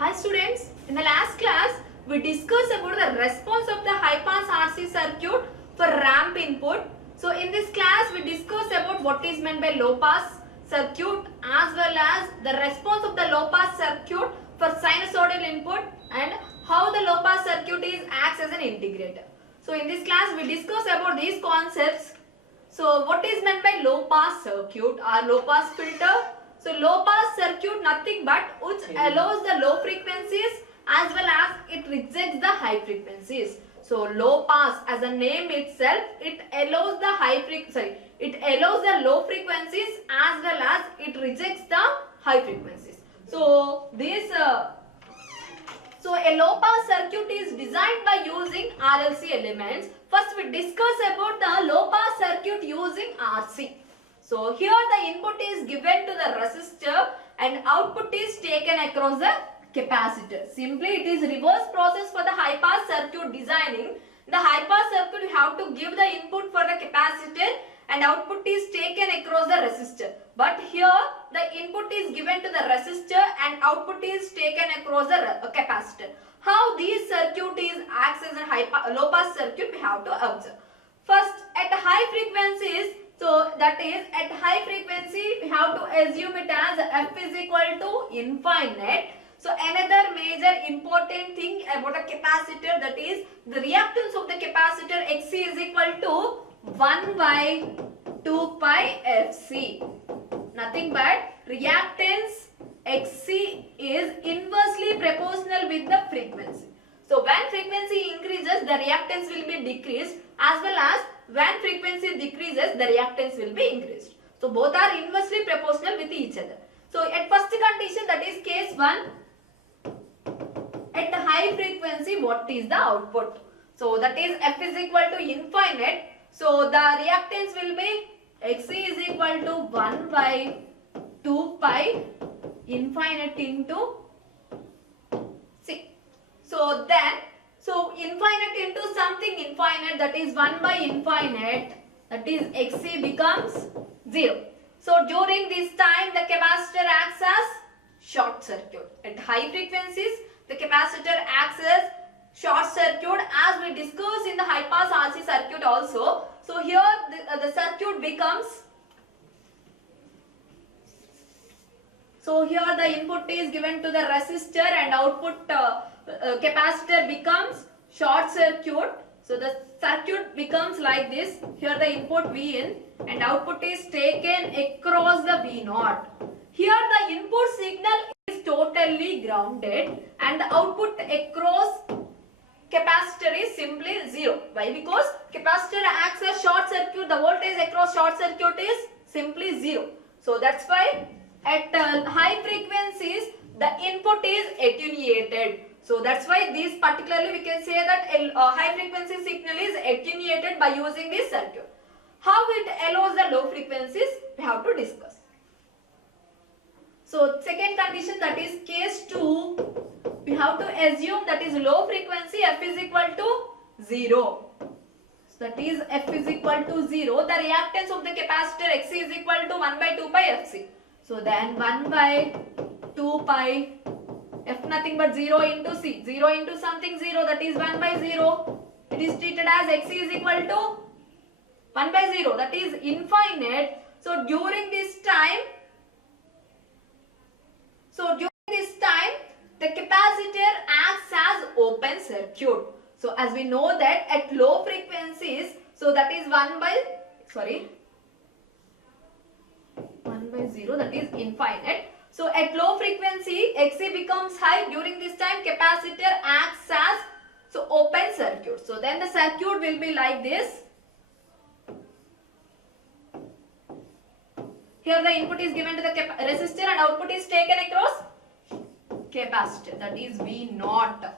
Hi students, in the last class we discussed about the response of the high pass RC circuit for ramp input. So in this class we discussed about what is meant by low pass circuit as well as the response of the low pass circuit for sinusoidal input and how the low pass circuit acts as an integrator. So in this class we discussed about these concepts. So what is meant by low pass circuit or low pass filter? So low pass circuit nothing but which allows the low frequencies as well as it rejects the high frequencies. So low pass as a name itself, it allows the it allows the low frequencies as well as it rejects the high frequencies. So a low pass circuit is designed by using RLC elements. First we discuss about the low pass circuit using RC. So here the input is given to the resistor and output is taken across the capacitor. Simply it is reverse process for the high pass circuit designing. The high pass circuit you have to give the input for the capacitor and output is taken across the resistor. But here the input is given to the resistor and output is taken across the capacitor. How these circuit acts as a low pass circuit we have to observe. First at high frequencies, so that is at high frequency we have to assume it as f is equal to infinite. So another major important thing about a capacitor, that is the reactance of the capacitor Xc is equal to 1 by 2 pi Fc. Nothing but reactance Xc is inversely proportional with the frequency. So when frequency increases, the reactance will be decreased, as well as when frequency decreases, the reactance will be increased. So both are inversely proportional with each other. So at first condition, that is case 1, at high frequency what is the output? So that is f is equal to infinite. So the reactance will be Xc is equal to 1 by 2 pi infinite into C. So infinite into something infinite, that is 1 by infinite, that is Xc becomes 0. So during this time the capacitor acts as short circuit. At high frequencies the capacitor acts as short circuit as we discussed in the high pass RC circuit also. So here the circuit becomes, so here the input is given to the resistor and output capacitor becomes short circuit. So the circuit becomes like this. Here the input Vin and output is taken across the V0. Here the input signal is totally grounded and the output across capacitor is simply 0. Why? Because capacitor acts as short circuit, the voltage across short circuit is simply 0. So that's why at high frequencies the input is attenuated. So that's why this particularly we can say that high frequency signal is attenuated by using this circuit. How it allows the low frequencies we have to discuss. So second condition, that is case 2, we have to assume that is low frequency f is equal to 0. So that is f is equal to 0. The reactance of the capacitor Xc is equal to 1 by 2 pi Fc. So then 1 by 2 pi f nothing but 0 into C. 0 into something 0, that is 1 by 0. It is treated as Xc is equal to 1 by 0, that is infinite. So during this time the capacitor acts as open circuit. So as we know that at low frequencies, so that is 1 by 0, that is infinite. So at low frequency Xc becomes high. During this time capacitor acts as open circuit. So then the circuit will be like this. Here the input is given to the resistor and output is taken across capacitor, that is V0.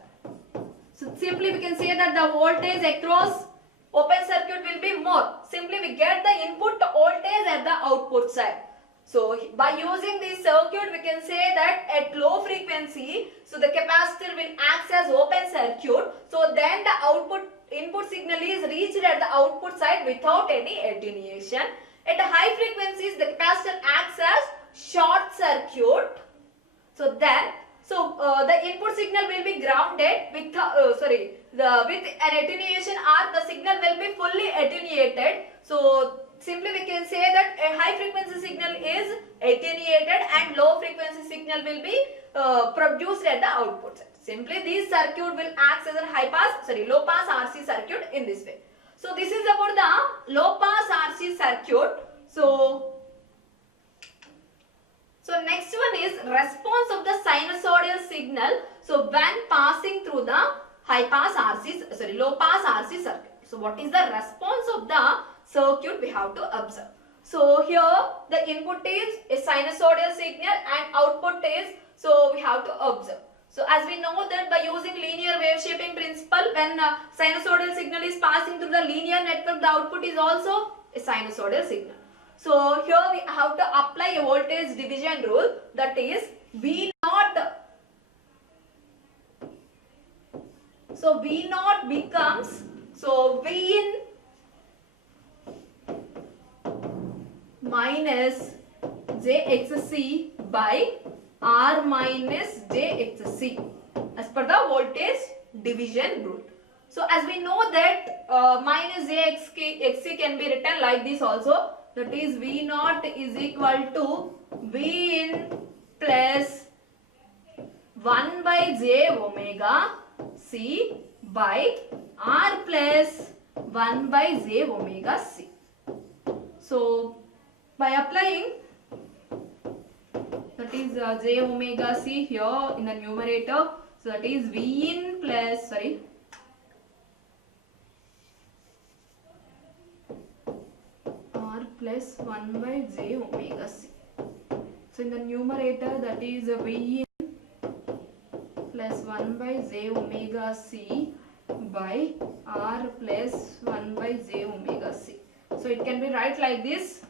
So simply we can say that the voltage across open circuit will be more. Simply we get the input voltage at the output side. So by using this circuit we can say that at low frequency, so the capacitor will act as open circuit. So then the input signal is reached at the output side without any attenuation. At high frequencies the capacitor acts as short circuit. So then So the input signal will be grounded with with an attenuation or the signal will be fully attenuated. So simply we can say that a high frequency signal is attenuated and low frequency signal will be produced at the output side. Simply this circuit will act as a low pass RC circuit in this way. So this is about the low pass RC circuit. So next one is response of the sinusoidal signal. So when passing through the low pass RC circuit. So what is the response of the circuit we have to observe. So here the input is a sinusoidal signal and output is, so we have to observe. So as we know that by using linear wave shaping principle, when sinusoidal signal is passing through the linear network, the output is also a sinusoidal signal. So here we have to apply a voltage division rule, that is V naught. So V naught becomes, so V in minus JXC by R minus JXC as per the voltage division rule. So as we know that minus JXC can be written like this also, that is V naught is equal to V in plus 1 by J omega C by R plus 1 by J omega C. So by applying, that is J omega C here in the numerator, so that is V in plus, R plus 1 by J omega C. So in the numerator, that is V in plus 1 by J omega C by R plus 1 by J omega C. So it can be write like this.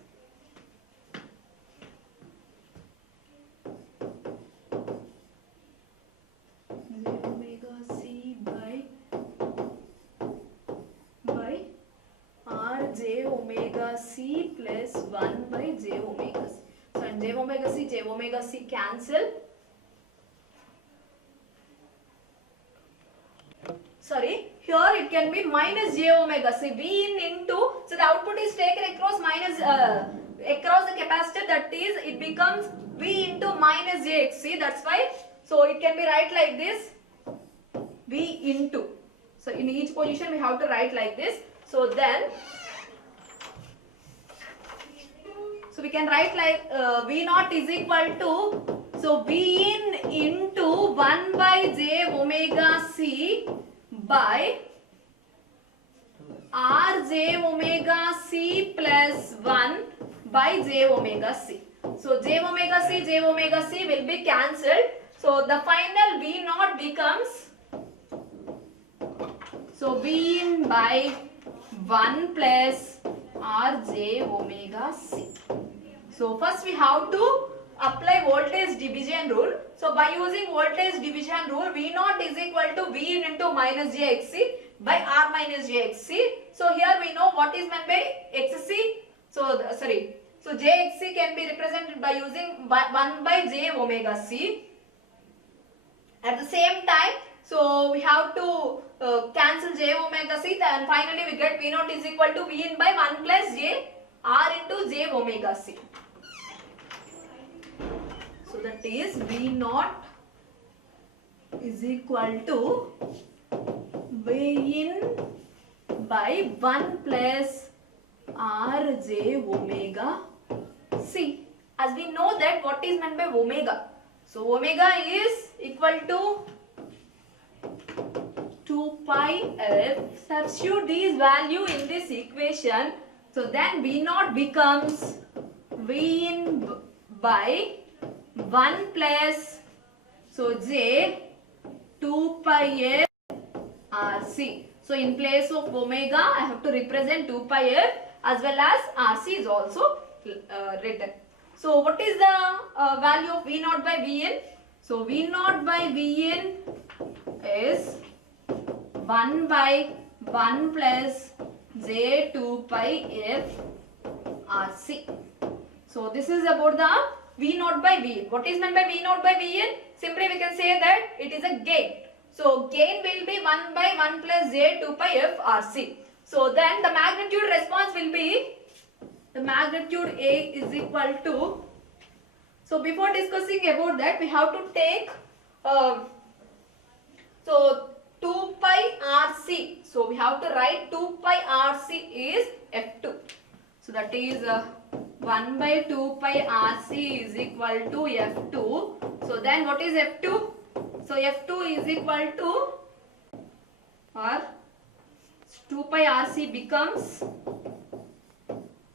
J omega C plus 1 by J omega C. So and J omega C cancel. Here it can be minus J omega C. V in into, so the output is taken across minus across the capacitor, that is it becomes V into minus JXC. That's why, so it can be write like this, V into. So in each position we have to write like this. So then, so we can write like V naught is equal to, so V in into 1 by J omega C by R J omega C plus 1 by J omega C. So J omega C will be cancelled. So the final V naught becomes, so V in by 1 plus R J omega C. So first we have to apply voltage division rule. So by using voltage division rule, V naught is equal to V in into minus JXC by R minus JXC. So here we know what is meant by XC. So JXC can be represented by using 1 by J omega C. At the same time, so we have to cancel J omega C, and finally we get V naught is equal to V in by 1 plus J R into J omega C. So that is V naught is equal to V in by 1 plus R J omega C. As we know that what is meant by omega. So omega is equal to 2 pi f. Substitute this value in this equation. So then V naught becomes V in by 1 plus, so J 2 pi f RC. So in place of omega, I have to represent 2 pi f, as well as RC is also written. So what is the value of V naught by Vn? So V naught by Vn is 1 by 1 plus J 2 pi f RC. So this is about the V naught by Vn. What is meant by V naught by Vn? Simply we can say that it is a gain. So gain will be 1 by 1 plus j 2 pi f RC. So then the magnitude response will be, the magnitude A is equal to, so before discussing about that we have to take so 2 pi RC. So we have to write 2 pi RC is F2. So that is 1 by 2 pi RC is equal to F2. So then what is F2? So F2 is equal to, or 2 pi RC becomes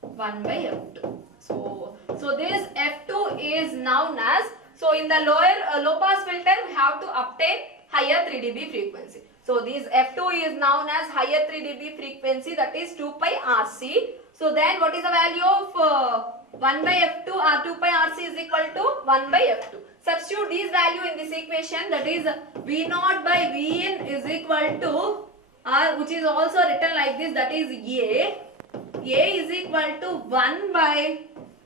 1 by F2. So this F2 is known as, so in the low pass filter we have to obtain higher 3 dB frequency. So this F2 is known as higher 3 dB frequency, that is 2 pi RC. So then what is the value of 1 by F2 or 2 pi RC is equal to 1 by F2. Substitute this value in this equation, that is V0 by Vin is equal to, which is also written like this, that is A is equal to 1 by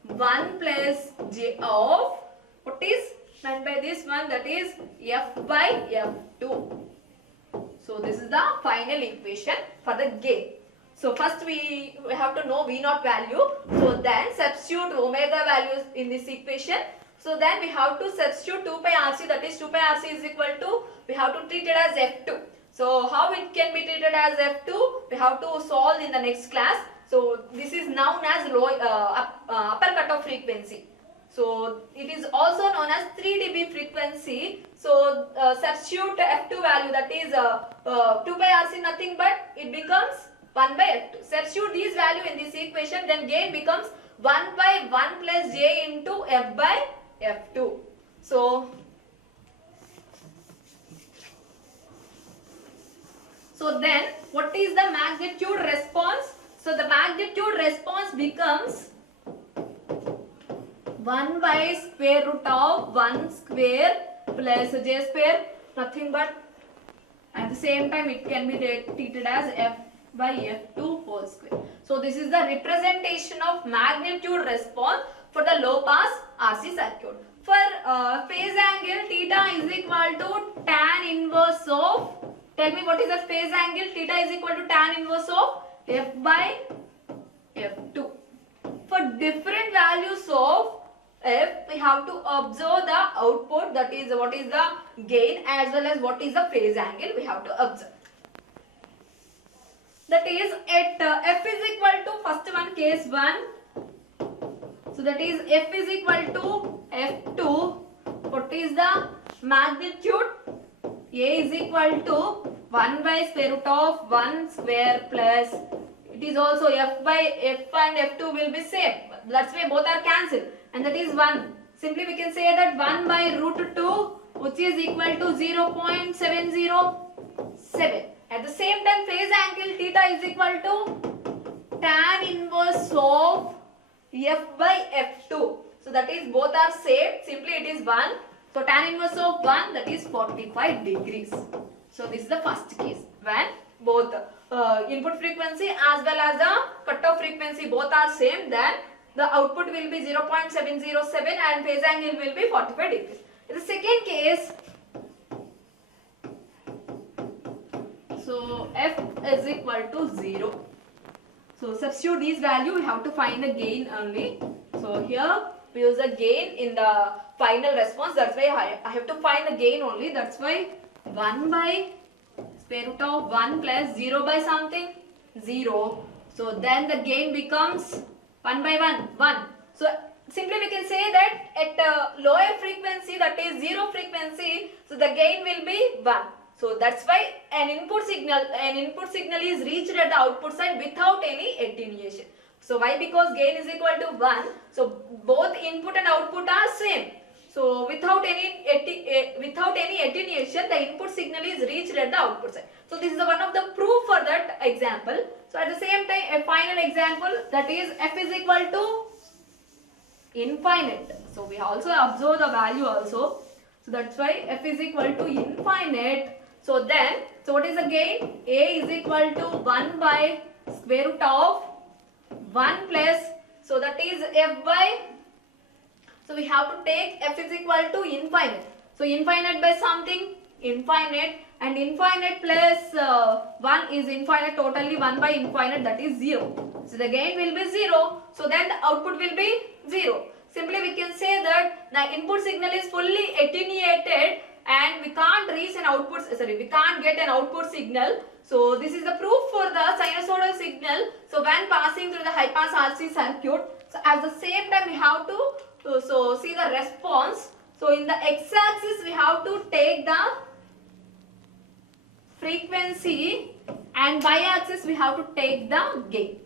1 plus J of, what is meant by this one, that is F by F2. So this is the final equation for the gain. So first we have to know V0 value. So then substitute omega values in this equation. So then we have to substitute 2 pi RC, that is 2 pi RC is equal to, we have to treat it as F2. So how it can be treated as F2? We have to solve in the next class. So this is known as upper cutoff frequency. So it is also known as 3 dB frequency. So substitute F2 value, that is 2 pi RC, nothing but it becomes 1 by F2. Substitute this value in this equation, then gain becomes 1 by 1 plus j into F by F2. So then what is the magnitude response? So the magnitude response becomes 1 by square root of 1 square plus j square, nothing but, at the same time it can be treated as F by F2 whole square. So this is the representation of magnitude response for the low pass RC circuit. For phase angle, theta is equal to tan inverse of, tell me what is the phase angle? Theta is equal to tan inverse of F by F2. For different values of F, we have to observe the output, that is what is the gain as well as what is the phase angle we have to observe. That is at F is equal to, first one case 1. So that is F is equal to F2. What is the magnitude? A is equal to 1 by square root of 1 square plus, it is also F by F and F2 will be same. That's why both are cancelled, and that is 1. Simply we can say that 1 by root 2, which is equal to 0.707. At the same time, phase angle theta is equal to tan inverse of F by F2. So that is both are same. Simply it is 1. So tan inverse of 1, that is 45 degrees. So this is the first case when both input frequency as well as the cutoff frequency both are same, then the output will be 0.707 and phase angle will be 45 degrees. In the second case, so F is equal to 0. So substitute this value, we have to find the gain only. So here we use the gain in the final response, that's why I have to find the gain only. That's why 1 by square root of 1 plus 0 by something, 0. So then the gain becomes 1 by 1. So simply we can say that at a lower frequency, that is 0 frequency, so the gain will be 1. So that's why an input signal is reached at the output side without any attenuation. So why? Because gain is equal to 1. So both input and output are same. So without any attenuation, the input signal is reached at the output side. So this is one of the proof for that example. So at the same time, a final example, that is F is equal to infinite. So we also observe the value also. So that's why F is equal to infinite. So then, so what is the gain? A is equal to 1 by square root of 1 plus, so that is F by, so we have to take F is equal to infinite. So infinite by something infinite, and infinite plus 1 is infinite, totally 1 by infinite, that is 0. So the gain will be 0. So then the output will be 0. Simply we can say that the input signal is fully attenuated and we can't reach an output, we can't get an output signal. So this is the proof for the sinusoidal signal. So when passing through the high pass RC circuit, so at the same time we have to so see the response. So in the x-axis we have to take the frequency and y-axis we have to take the gain.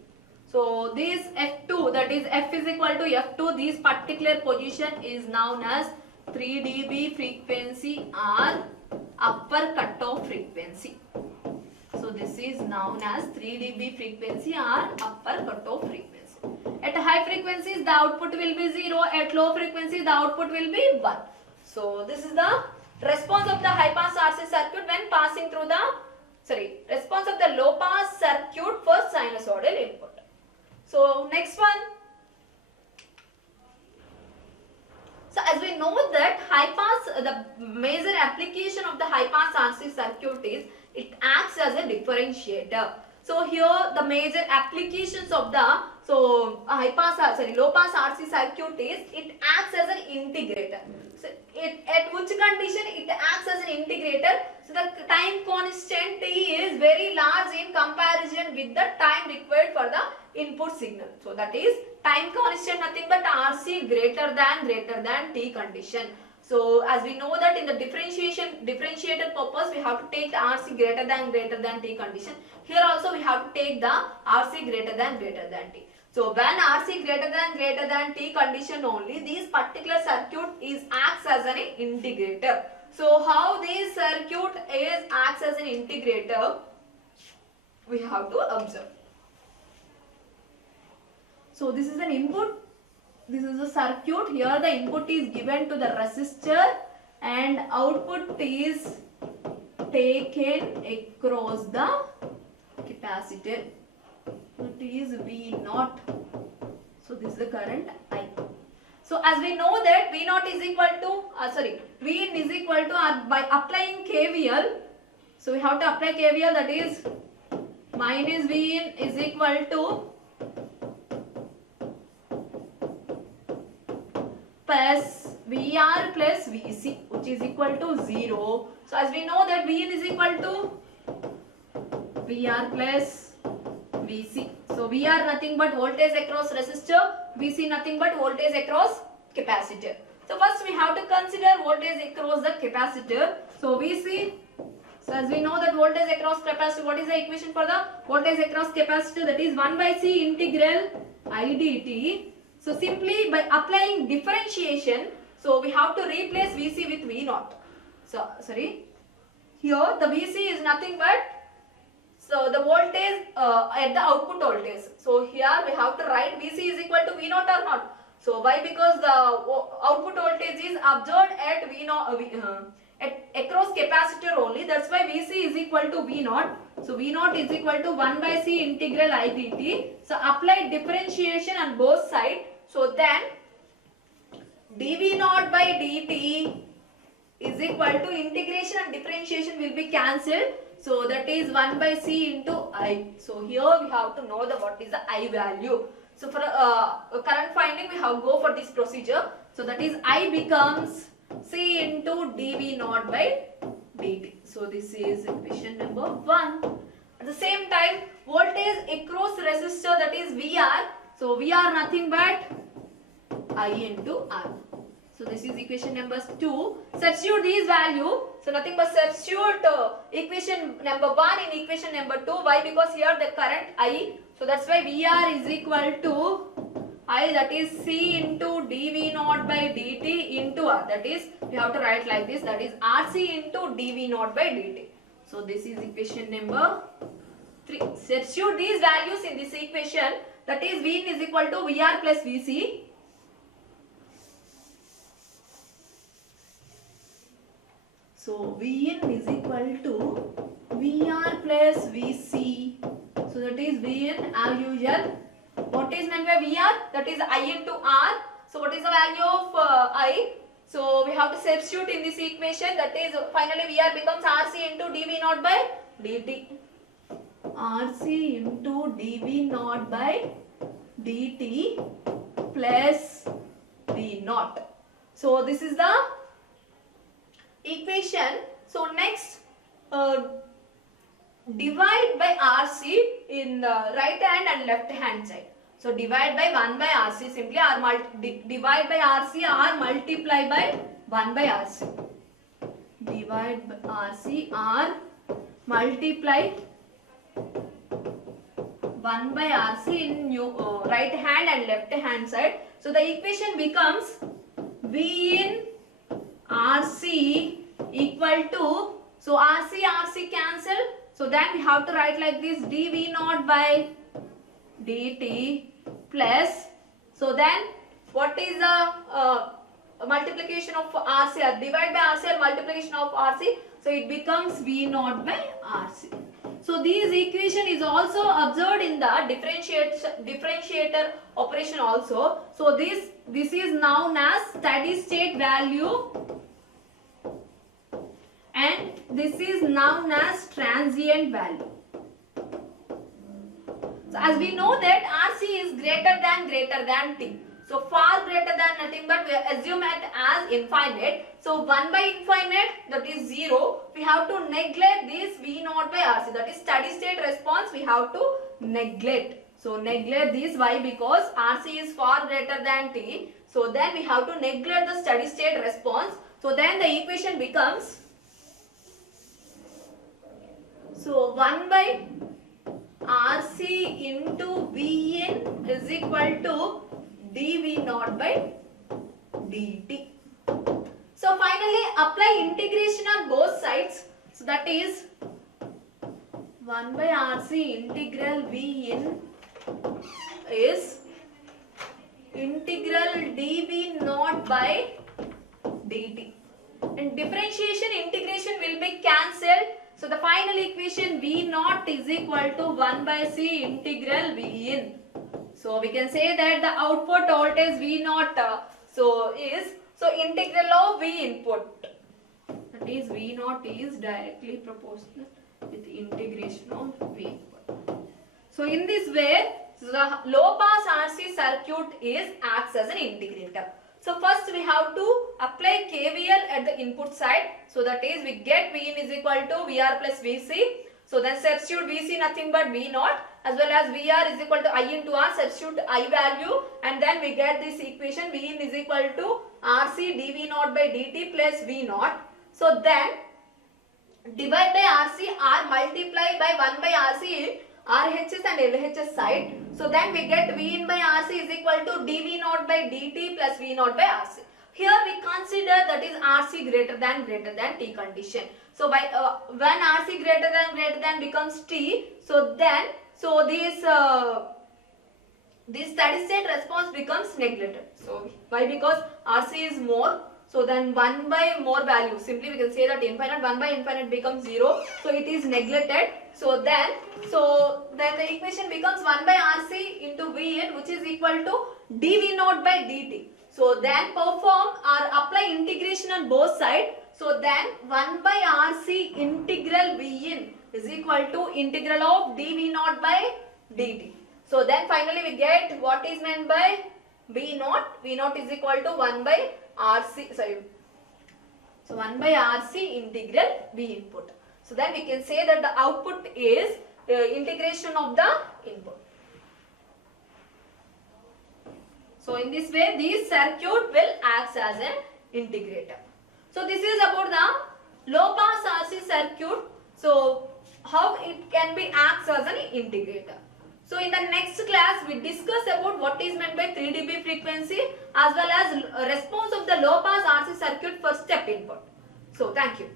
So this F2, that is F is equal to F2, this particular position is known as 3 dB frequency or upper cutoff frequency. So this is known as 3 dB frequency or upper cutoff frequency. At high frequencies the output will be 0, at low frequencies the output will be 1. So this is the response of the high pass RC circuit when passing through the, response of the low pass circuit for sinusoidal input. So next one. So as we know that high pass, the major application of the high pass RC circuit is it acts as a differentiator. So here the major applications of the low pass RC circuit is it acts as an integrator. So at which condition it acts as an integrator? So the time constant T is very large in comparison with the time required for the input signal. So that is time constant nothing but RC greater than T condition. So as we know that in the differentiator purpose we have to take the RC greater than T condition. Here also we have to take the RC greater than T. So when RC greater than T condition only, this particular circuit acts as an integrator. So how this circuit acts as an integrator, we have to observe. So this is an input. This is a circuit. Here the input is given to the resistor and output is taken across the capacitor. It is V0. So this is the current I. So as we know that V0 is equal to, Vin is equal to, by applying KVL. So we have to apply KVL, that is minus Vin is equal to plus VR plus VC, which is equal to 0. So as we know that Vin is equal to VR plus VC. So VR nothing but voltage across resistor, VC nothing but voltage across capacitor. So first we have to consider voltage across the capacitor. So VC, so as we know that voltage across capacitor, what is the equation for the voltage across capacitor? That is 1 by C integral I dt. So simply by applying differentiation, so we have to replace VC with V0. So here the VC is nothing but the voltage at the output voltage. So here we have to write VC is equal to V0 or not. So why? Because the output voltage is observed at V0 across capacitor only. That's why VC is equal to V0. So V0 is equal to 1 by C integral I dt. So apply differentiation on both sides. So then dV0 by dt is equal to integration and differentiation will be cancelled. So that is 1 by C into I. So here we have to know what is the I value. So for current finding we have go for this procedure. So that is I becomes C into dV0 by dt. So this is equation number 1. At the same time voltage across resistor, that is VR. So VR nothing but I into R. So this is equation number 2. Substitute these value. So nothing but substitute equation number 1 in equation number 2. Why? Because here the current I. So that's why VR is equal to I, that is C into dV0 by dt into R. That is we have to write like this. That is RC into dV0 by dt. So this is equation number 3. Substitute these values in this equation. That is Vin is equal to VR plus VC. So Vn is equal to VR plus VC. So that is Vn as usual. What is meant by VR? That is I into R. So what is the value of I? So we have to substitute in this equation, that is finally VR becomes RC into dV naught by dt. RC into dV naught by dt plus V naught. So this is the equation. So next divide by RC in the right hand and left hand side. So divide by 1 by RC simply, or divide by RC or multiply by 1 by RC. Divide by RC or multiply 1 by RC in right hand and left hand side. So the equation becomes V in RC equal to, so RC cancel. So then we have to write like this, dV naught by dt plus, so then what is the multiplication of RC, or divide by RC or multiplication of RC? So it becomes V naught by RC. So this equation is also observed in the differentiator operation also. So this is known as steady state value and this is known as transient value. So as we know that RC is greater than T. So far greater than nothing but we assume it as infinite. So 1 by infinite, that is 0. We have to neglect this V naught by RC, that is steady state response we have to neglect. So neglect this, why? Because RC is far greater than T. So then we have to neglect the steady state response. So then the equation becomes, so 1 by RC into Vn is equal to dV naught by dt. So finally apply integration on both sides. So that is 1 by RC integral Vn is integral dV naught by dt. And differentiation integration will be cancelled. So the final equation V naught is equal to 1 by C integral Vn. So we can say that the output voltage V naught is integral of V input, that is V naught is directly proportional with the integration of V input. So in this way, the low pass RC circuit acts as an integrator. So first we have to apply KVL at the input side. So that is we get Vin is equal to VR plus Vc. So then substitute Vc nothing but V naught, as well as VR is equal to I into R, substitute I value, and then we get this equation Vin is equal to RC dV naught by dt plus V naught. So then divide by RC or multiply by 1 by RC in RHS and LHS side. So then we get Vin by RC is equal to dV naught by dt plus V naught by RC. Here we consider that is RC greater than T condition. So by when RC greater than becomes T, so then this steady state response becomes neglected. So why? Because RC is more. So then 1 by more value, simply we can say that infinite, 1 by infinite becomes 0. So it is neglected. So then the equation becomes 1 by RC into Vn, which is equal to dV naught by dt. So then perform or apply integration on both sides. So then 1 by RC integral Vn is equal to integral of dV naught by dt. So then finally we get what is meant by V naught. V naught is equal to 1 by RC, so 1 by RC integral V input. So then we can say that the output is integration of the input. So in this way this circuit will act as an integrator. So this is about the low pass RC circuit. So how it can be acts as an integrator. So in the next class we discuss about what is meant by 3 dB frequency as well as response of the low pass RC circuit for step input. So thank you.